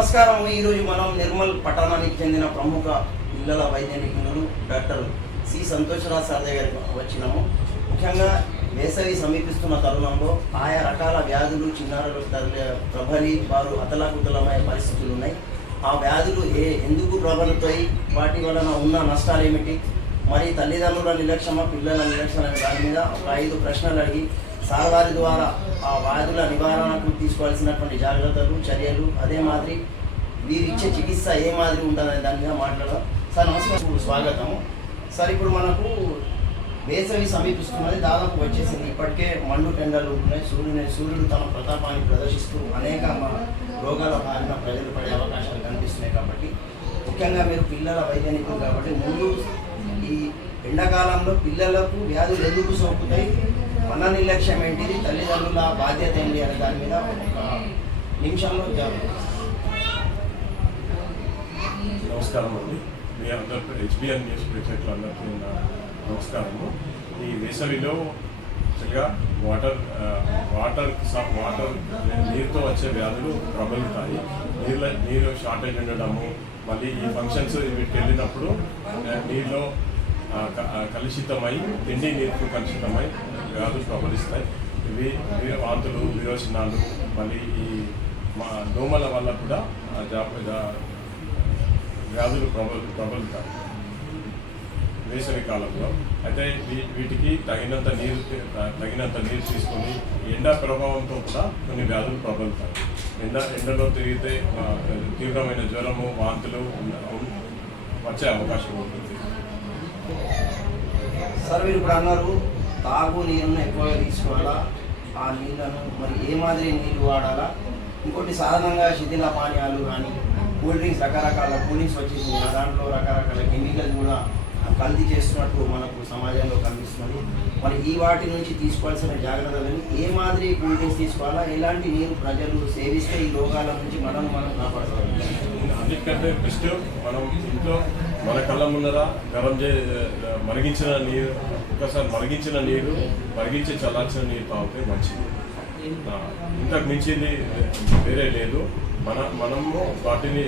నమస్కారం. ఈరోజు మనం నిర్మల్ పట్టణానికి చెందిన ప్రముఖ పిల్లల వైద్య నిపుణులు డాక్టర్ సి సంతోషరాజ్ సార్ దగ్గరికి వచ్చినాము. ముఖ్యంగా వేసవి సమీపిస్తున్న తరుణంలో ఆయా రకాల వ్యాధులు చిన్నారులు ప్రబలి వారు అతలాకుతలమయ్యే పరిస్థితులు ఉన్నాయి. ఆ వ్యాధులు ఎందుకు ప్రబలుతాయి, వాటి వలన ఉన్న నష్టాలు ఏమిటి, మరి తల్లిదండ్రుల నిర్లక్ష్యమా పిల్లల నిర్లక్ష్యం అనే దాని మీద ఒక 5 ప్రశ్నలు అడిగి సార్ వారి ద్వారా ఆ వ్యాధుల నివారణకు తీసుకోవాల్సినటువంటి జాగ్రత్తలు చర్యలు, అదే మాదిరి వీరు ఇచ్చే చికిత్స ఏ మాదిరి ఉంటుందనే దాని మీద మాట్లాడదాం. సార్ నమస్కారం, స్వాగతము. సార్ ఇప్పుడు మనకు వేసవి సమీపిస్తున్నది, దాదాపు వచ్చేసింది. ఇప్పటికే మండు టెండర్లు ఉంటున్నాయి. సూర్యుడు తన ప్రతాపాన్ని ప్రదర్శిస్తూ అనేక రోగాల బారిన ప్రజలు పడే అవకాశాలు కనిపిస్తున్నాయి. కాబట్టి ముఖ్యంగా మీరు పిల్లల వైద్య నిపుణులు కాబట్టి ముందు ఈ ఎండాకాలంలో పిల్లలకు వ్యాధులు ఎందుకు సోకుతాయి, మన నిర్లక్ష్యం ఏంటిది, తల్లిదండ్రుల బాధ్యత ఏంటి అనే దాని మీద ఒక నిమిషంలో నమస్కారం అండి. మీ అందరికీ హెచ్బిఎన్ న్యూస్ ప్రేక్షకులందరికీ నమస్కారము. ఈ వేసవిలో ముఖ్యంగా వాటర్ నీరుతో వచ్చే వ్యాధులు ప్రబలుతాయి. నీరు షార్టేజ్ ఉండడము, మళ్ళీ ఈ ఫంక్షన్స్ వీటికి వెళ్ళినప్పుడు నీరులో కలుషితమై తిండి నీరుకు కలుషితమై వ్యాధులు ప్రబలిస్తాయి. ఇవి వాంతులు, విరోచనాలు, మళ్ళీ ఈ దోమల వల్ల కూడా వ్యాధులు ప్రబలుతాయి వేసవి కాలంలో. అయితే వీటికి తగినంత నీరు తీసుకొని ఎండ ప్రభావంతో కూడా కొన్ని వ్యాధులు ప్రబలుతాయి. ఎండలో తిరిగితే తీవ్రమైన జ్వరము, వాంతులు వచ్చే అవకాశం ఉంటుంది. సార్ మీరు ఇప్పుడు అన్నారు తాగు నీరును ఎక్కువగా తీసుకోవాలా, ఆ నీళ్ళను మరి ఏ మాదిరి నీళ్ళు వాడాలా, ఇంకోటి సాధారణంగా శిథిల పానీయాలు కానీ కూల్ డ్రింక్స్, రకరకాల కూల్ డ్రింక్స్ వచ్చేసి దాంట్లో రకరకాల కెమికల్స్ కూడా కల్తీ చేస్తున్నట్టు మనకు సమాజంలో కనిపిస్తున్నది. మరి ఈ వాటి నుంచి తీసుకోవాల్సిన జాగ్రత్తలని ఏ మాదిరి కూల్ డ్రింక్స్ తీసుకోవాలా, ఎలాంటి నీరు ప్రజలు సేవిస్తే ఈ రోగాల నుంచి మనం కాపాడుకోవాలి? అన్నిటికంటే బెస్ట్ మనం ఇంట్లో మన కళ్ళ ముందర మరిగించిన నీరు మరిగించి చల్లార్చిన నీరు తాగితే మంచిది. ఇంతకు మించింది వేరే లేదు. మనము వాటిని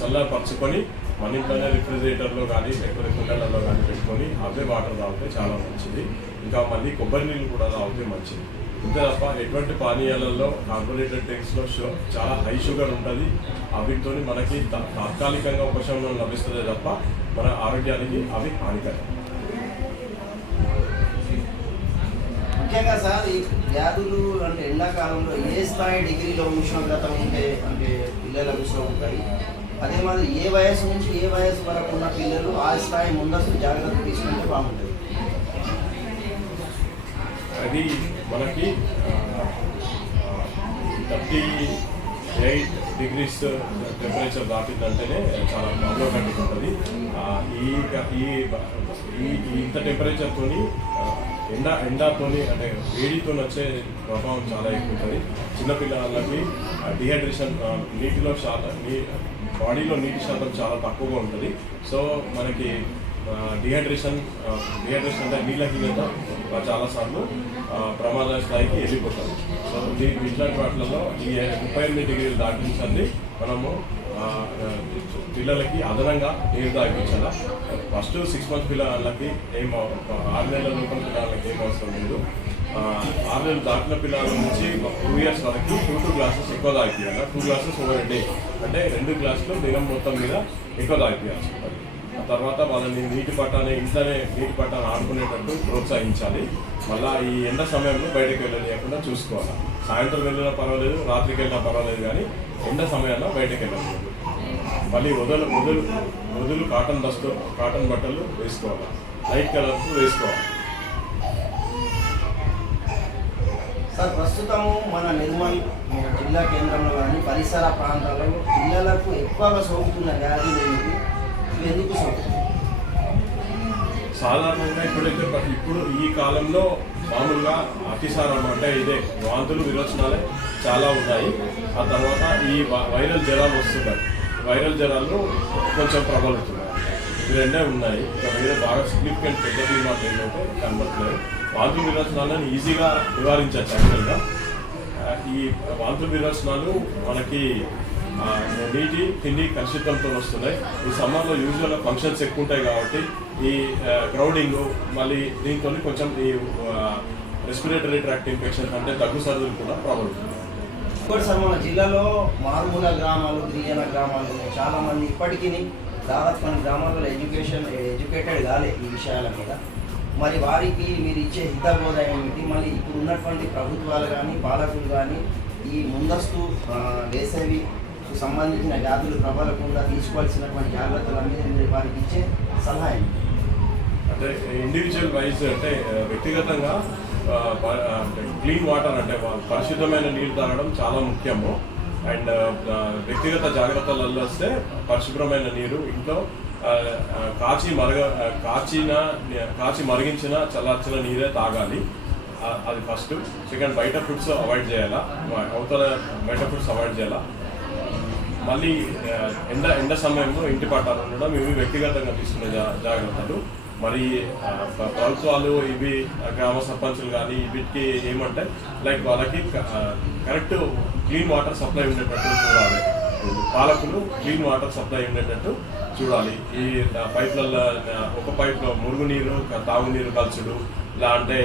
చల్లపరుచుకొని మన ఇంట్లోనే రిఫ్రిజిరేటర్లో కానీ లేకపోతే కుండలలో కానీ పెట్టుకొని అవే వాటర్ తాగితే చాలా మంచిది. ఇంకా మళ్ళీ కొబ్బరి నీళ్ళు కూడా తాగితే మంచిది. ఇంతే తప్ప ఎటువంటి పానీయాలలో కార్బోనేటెడ్ డ్రింక్స్లో చాలా హై షుగర్ ఉంటుంది. వీటితో మనకి తాత్కాలికంగా ఉపశమనం లభిస్తుంది తప్ప మన ఆరోగ్యానికి అవి హానికరం. ముఖ్యంగా సార్ ఈ వ్యాధులు అంటే ఎండాకాలంలో ఏ స్థాయి డిగ్రీలో ఉష్ణోగ్రత ఉంటే అంటే పిల్లలకు సోకుతాయి, అదే మాదిరి ఏ వయసు నుంచి ఏ వయసు వరకు ఉన్న పిల్లలు ఆ స్థాయి ముందస్తు జాగ్రత్త తీసుకుంటే బాగుంటుంది? అది మనకి 38 degrees టెంపరేచర్ దాటిందంటేనే చాలా ప్రాబ్లమాటిక్ ఉంటుంది. ఇంత టెంపరేచర్తోని ఎండతోని అంటే వేడితో వచ్చే ప్రభావం చాలా ఎక్కువ ఉంటుంది. చిన్నపిల్లలకి డిహైడ్రేషన్, బాడీలో నీటి శాతం చాలా తక్కువగా ఉంటుంది. సో మనకి డిహైడ్రేషన్ అంటే నీళ్ళహీనత చాలాసార్లు ప్రమాద స్థాయికి వెళ్ళిపోతుంది. సో ఇట్లాంటి వాటిలలో ఈ 38 degrees దాటించండి మనము పిల్లలకి అదనంగా నీరు తాగించాలా. ఫస్ట్ 6 months పిల్లలకి 6 నెలల లోపల పిల్లలకి ఏం అవసరం లేదు. 6 నెలలు దాటిన పిల్లల నుంచి 2 years వరకు 2 glasses ఎక్కువ తాగిపోయాలి. 2 glasses over a day అంటే 2 glasses దినం మొత్తం మీద ఎక్కువ తాగిపోయాల్సి ఉంటుంది. ఆ తర్వాత వాళ్ళని ఇంట్లోనే నీటి పట్టాన్ని ఆడుకునేటట్టు ప్రోత్సహించాలి. మళ్ళీ ఈ ఎండ సమయంలో బయటకు వెళ్ళలేకుండా చూసుకోవాలి. సాయంత్రం వెళ్ళినా పర్వాలేదు, రాత్రికి వెళ్ళినా పర్వాలేదు, కానీ ఎండ సమయాల్లో బయటకు వెళ్ళకూడదు. మళ్ళీ వదులు కాటన్ బట్టలు వేసుకోవాలి, లైట్ కలర్స్ వేసుకోవాలి. సార్ ప్రస్తుతము మన నిర్మల్ జిల్లా కేంద్రంలో కానీ పరిసర ప్రాంతాల్లో పిల్లలకు ఎక్కువగా సోకుతున్న వ్యాధులు ఏమిటి, ఎందుకు సోకుతుంది? సాధారణంగా ఇప్పుడు ఈ కాలంలో మామూలుగా అతిసారం అంటే ఇదే వాంతులు, విరోచనాలే చాలా ఉన్నాయి. ఆ తర్వాత ఈ వైరల్ జ్వరాలు వస్తున్నాయి. వైరల్ జ్వరాలు కొంచెం ప్రబలుతున్నాయి. ఇవి రెండే ఉన్నాయి. ఇంకా వేరే బాగా సిగ్నిఫికెంట్ పెద్ద బీమార్లు ఏంటంటే కనబడట్లేదు. వాంతులు, విరోచనాలను ఈజీగా నివారించవచ్చు. యాక్చువల్గా ఈ వాంతులు, విరోచనాలు మనకి నీటి తిండి కలుషితంతో వస్తున్నాయి. ఈ సమ్మర్లో యూజువల్గా ఫంక్షన్స్ ఎక్కువ ఉంటాయి కాబట్టి ఈ క్రౌడింగ్ మళ్ళీ దీంతో కొంచెం ఈ రెస్పిరేటరీ ట్రాక్ట్ ఇన్ఫెక్షన్స్ అంటే దగ్గు సర్దులు కూడా ప్రాబ్లం అవుతుంది. ఇంకోటి సార్, మన జిల్లాలో మారుమూల గ్రామాలు, గిరిజన గ్రామాలు చాలా మంది ఇప్పటికీ దాదాపు మన గ్రామాలలో ఎడ్యుకేటెడ్ కాలే ఈ విషయాల మీద. మరి వారికి మీరు ఇచ్చే హితబోధ ఏమిటి? మళ్ళీ ఇప్పుడు ఉన్నటువంటి ప్రభుత్వాలు కానీ పాలకులు కానీ ఈ ముందస్తు వేసవికి సంబంధించిన వ్యాధులు ప్రబలకుండా తీసుకోవాల్సినటువంటి జాగ్రత్తలు అనేది మీరు వారికి ఇచ్చే సలహా ఏమిటి? అంటే ఇండివిజువల్ వైజ్ అంటే వ్యక్తిగతంగా క్లీన్ వాటర్ అంటే పరిశుద్ధమైన నీరు తాగడం చాలా ముఖ్యము. అండ్ వ్యక్తిగత జాగ్రత్తలలో వస్తే పరిశుభ్రమైన నీరు ఇంట్లో కాచి మరిగించిన చల్లార్చిన నీరే తాగాలి. అది ఫస్ట్. సెకండ్, బయట ఫుడ్స్ అవాయిడ్ చేయాలా, బయట ఫుడ్స్ అవాయిడ్ చేయాలా. మళ్ళీ ఎండ సమయంలో ఇంటి పట్టాలు ఉండడం ఇవి వ్యక్తిగతంగా తీసుకునే జాగ్రత్తలు. మరి ప్రభుత్వాలు ఇవి గ్రామ సర్పంచులు కానీ వీటికి ఏమంటే లైక్ వాళ్ళకి కరెక్ట్ క్లీన్ వాటర్ సప్లై ఉండేటట్టు చూడాలి. పాలకులు క్లీన్ వాటర్ సప్లై ఉండేటట్టు చూడాలి. ఈ పైప్లలో ఒక పైప్లో మురుగునీరు తాగునీరు కలుసుడు ఇలా అంటే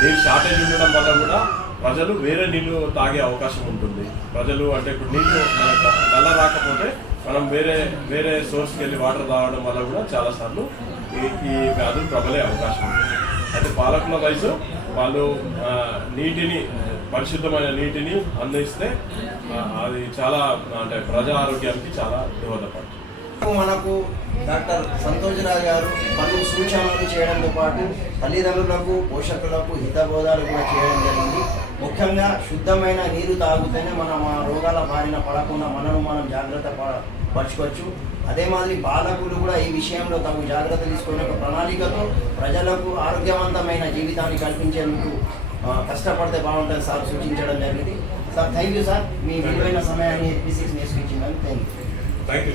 నీరు షార్టేజ్ ఉండడం వల్ల కూడా ప్రజలు వేరే నీళ్ళు తాగే అవకాశం ఉంటుంది. ప్రజలు అంటే ఇప్పుడు నీళ్ళు మనకు నల్ల రాకపోతే మనం వేరే సోర్స్కి వెళ్ళి వాటర్ తాగడం వల్ల కూడా చాలాసార్లు ఈ వ్యాధులు ప్రబలే అవకాశం ఉంటుంది. అయితే పాలకుల వయసు వాళ్ళు నీటిని పరిశుద్ధమైన నీటిని అందిస్తే అది చాలా అంటే ప్రజా ఆరోగ్యానికి చాలా దోహదపడుతుంది. మనకు డాక్టర్ సంతోష్ రావు గారు పలు సూచనలు చేయడంతో పాటు తల్లిదండ్రులకు పోషకులకు హితబోధాలు కూడా చేయడం జరిగింది. ముఖ్యంగా శుద్ధమైన నీరు తాగుతూనే మనం ఆ రోగాల బారిన పడకుండా మనం జాగ్రత్త పరచుకోవచ్చు. అదే మాదిరి బాలకులు కూడా ఈ విషయంలో తగు జాగ్రత్త తీసుకునే ఒక ప్రణాళికతో ప్రజలకు ఆరోగ్యవంతమైన జీవితాన్ని కల్పించేందుకు కష్టపడితే బాగుంటుంది సార్ సూచించడం జరిగింది. సార్ థ్యాంక్ యూ సార్, మీ విలువైన సమయాన్ని HB6 న్యూస్కి ఇచ్చిందని థ్యాంక్ యూ.